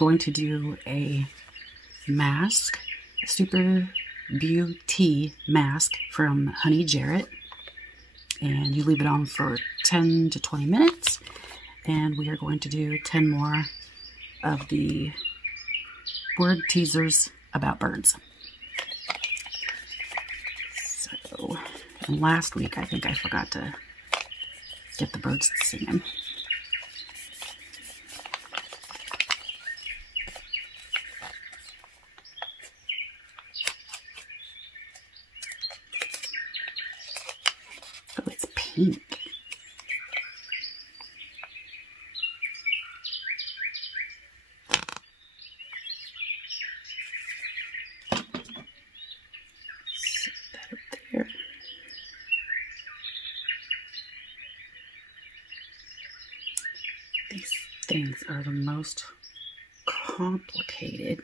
going to do a mask, a Super Beauty mask from Honey Jarrett. And you leave it on for 10 to 20 minutes. And we are going to do 10 more of the word teasers about birds. So, and last week I think I forgot to get the birds singing. Oh, it's pink. Set that up there. These things are the most complicated.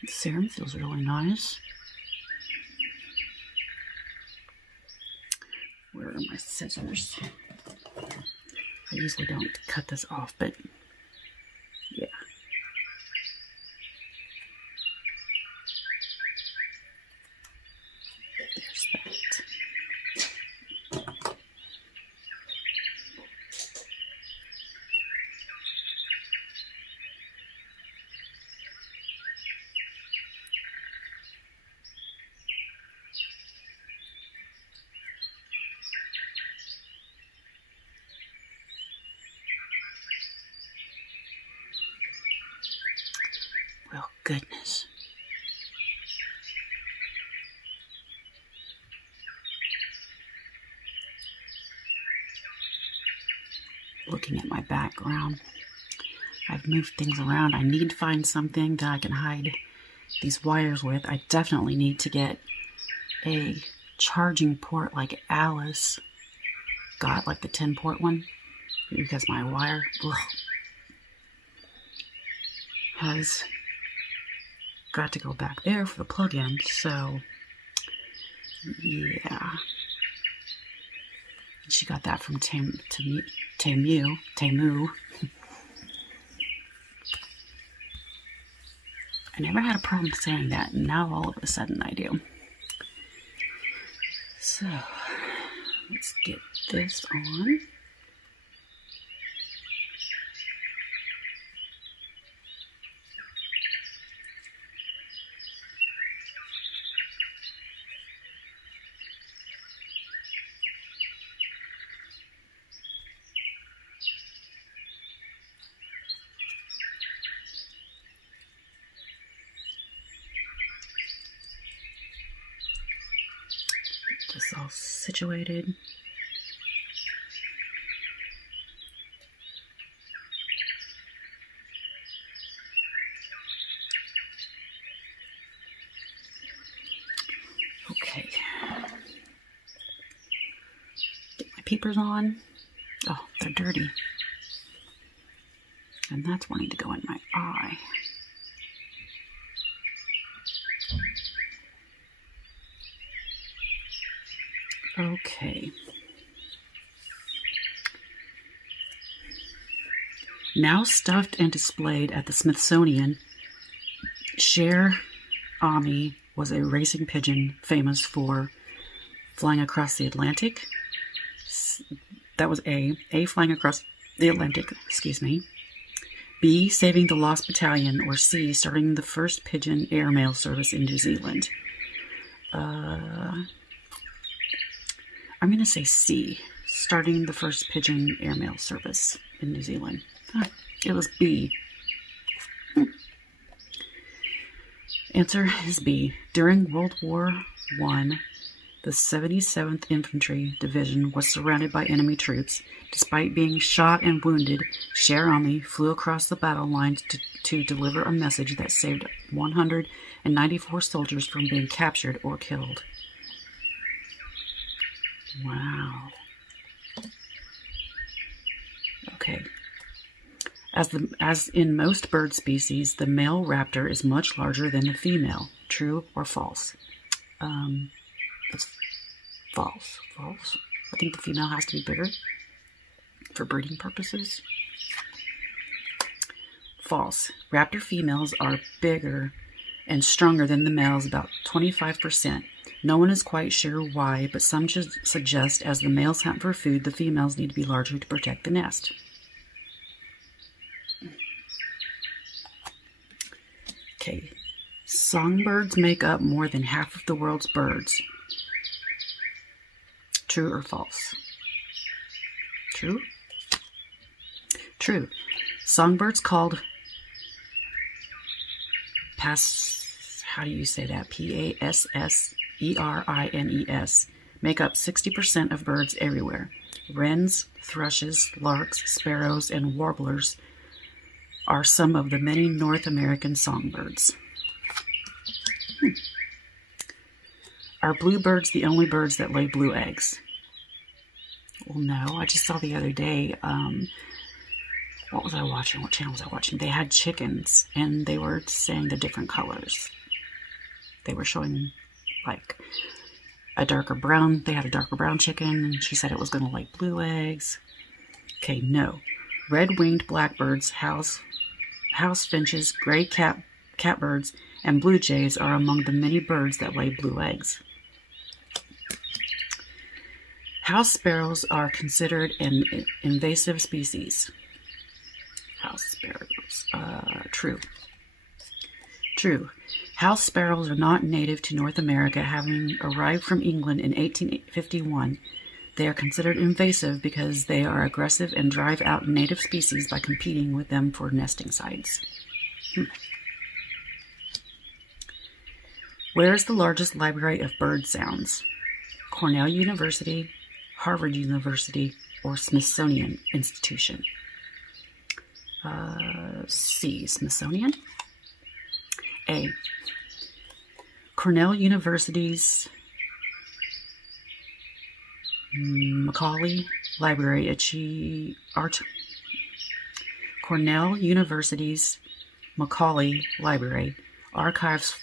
The serum feels really nice. Where are my scissors? I usually don't cut this off, but yeah. There's that. Well, goodness. Looking at my background, I've moved things around. I need to find something that I can hide these wires with. I definitely need to get a charging port like Alice got, like the 10-port one, because my wire has got to go back there for the plug-in. So yeah, she got that from Temu. I never had a problem saying that, and now all of a sudden I do. So let's get this on. Just all situated. Okay. Get my peepers on. Oh, they're dirty. And that's wanting to go in my eye. Okay. Now stuffed and displayed at the Smithsonian, Cher Ami was a racing pigeon famous for flying across the Atlantic. That was A, flying across the Atlantic, excuse me. B, saving the lost battalion. Or C, starting the first pigeon airmail service in New Zealand. I'm going to say C, starting the first pigeon airmail service in New Zealand. It was B. Answer is B. During World War I, the 77th Infantry Division was surrounded by enemy troops. Despite being shot and wounded, Cher Ami flew across the battle lines to deliver a message that saved 194 soldiers from being captured or killed. Wow. Okay. As in most bird species, the male raptor is much larger than the female. True or false? That's false. False. I think the female has to be bigger for breeding purposes. False. Raptor females are bigger and stronger than the males, about 25%. No one is quite sure why, but some suggest as the males hunt for food, the females need to be larger to protect the nest. Okay. Songbirds make up more than half of the world's birds. True or false? True? True. Songbirds called how do you say that? Passerines make up 60% of birds everywhere. Wrens, thrushes, larks, sparrows, and warblers are some of the many North American songbirds. Are bluebirds the only birds that lay blue eggs? Well, no. I just saw the other day, what was I watching? What channel was I watching? They had chickens, and they were saying the different colors. They were showing, like, a darker brown. They had a darker brown chicken, and she said it was going to lay blue eggs. Okay, no. Red-winged blackbirds, house finches, gray catbirds, and blue jays are among the many birds that lay blue eggs. House sparrows are considered an invasive species. House sparrows. True. True. House sparrows are not native to North America, having arrived from England in 1851. They are considered invasive because they are aggressive and drive out native species by competing with them for nesting sites. Where is the largest library of bird sounds? Cornell University, Harvard University, or Smithsonian Institution? C. Smithsonian. A. Cornell University's Macaulay Library Cornell University's Macaulay Library archives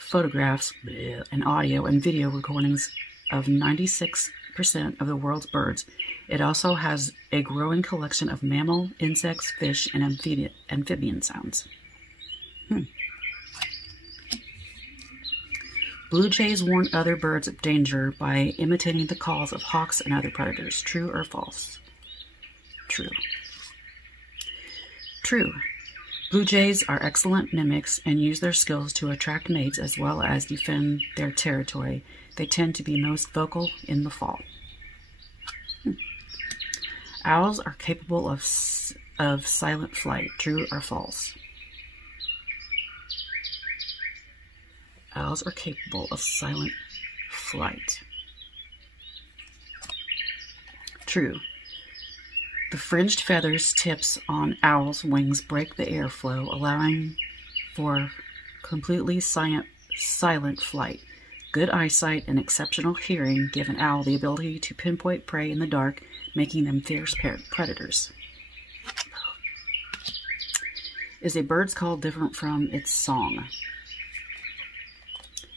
photographs and audio and video recordings of 96% of the world's birds. It also has a growing collection of mammal, insects, fish, and amphibian sounds. Blue jays warn other birds of danger by imitating the calls of hawks and other predators. True or false? True. True. Blue jays are excellent mimics and use their skills to attract mates as well as defend their territory. They tend to be most vocal in the fall. Owls are capable of silent flight. True or false? Owls are capable of silent flight. True. The fringed feathers tips on owls' wings break the airflow, allowing for completely silent flight. Good eyesight and exceptional hearing give an owl the ability to pinpoint prey in the dark, making them fierce predators. Is a bird's call different from its song?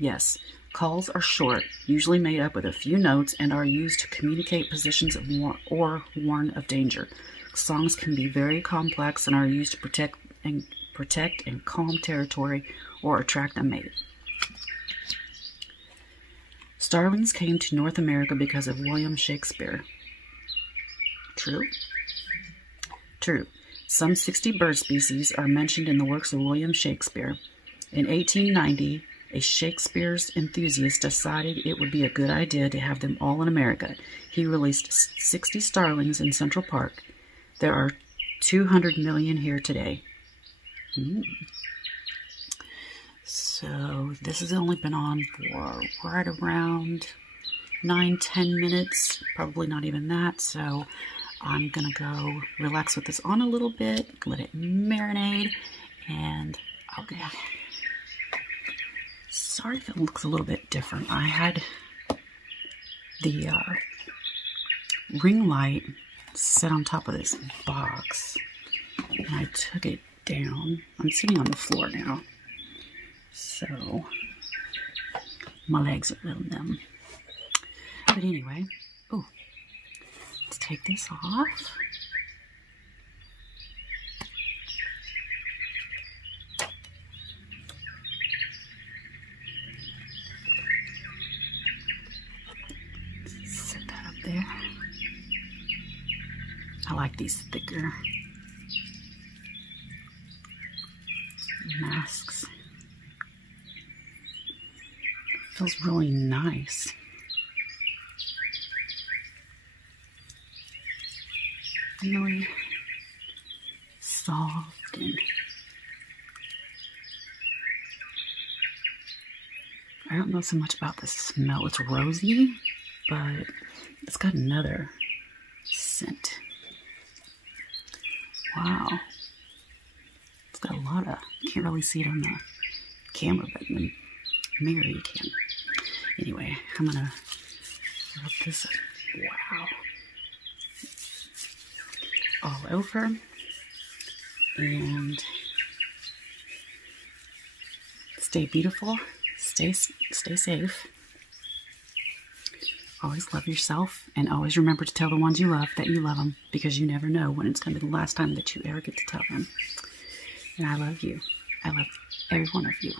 Yes. Calls are short, usually made up with a few notes, and are used to communicate positions of or warn of danger. Songs can be very complex and are used to protect and calm territory or attract a mate. Starlings came to North America because of William Shakespeare. True? True. Some 60 bird species are mentioned in the works of William Shakespeare. In 1890, a Shakespeare's enthusiast decided it would be a good idea to have them all in America. He released 60 starlings in Central Park. There are 200 million here today. So this has only been on for right around 9-10 minutes, probably not even that. So I'm gonna go relax with this on a little bit, let it marinate, and I'll get. Sorry if it looks a little bit different. I had the ring light sat on top of this box and I took it down. I'm sitting on the floor now, so my legs are a little numb. But anyway, oh, let's take this off. Set that up there. I like these thicker masks. Feels really nice. Really soft and I don't know so much about the smell. It's rosy, but it's got another scent. Wow. It's got a lot of, you can't really see it on the camera, but in the mirror you can. Anyway, I'm gonna rub this, wow, all over, and stay beautiful, stay safe. Always love yourself, and always remember to tell the ones you love that you love them, because you never know when it's going to be the last time that you ever get to tell them. And I love you. I love every one of you.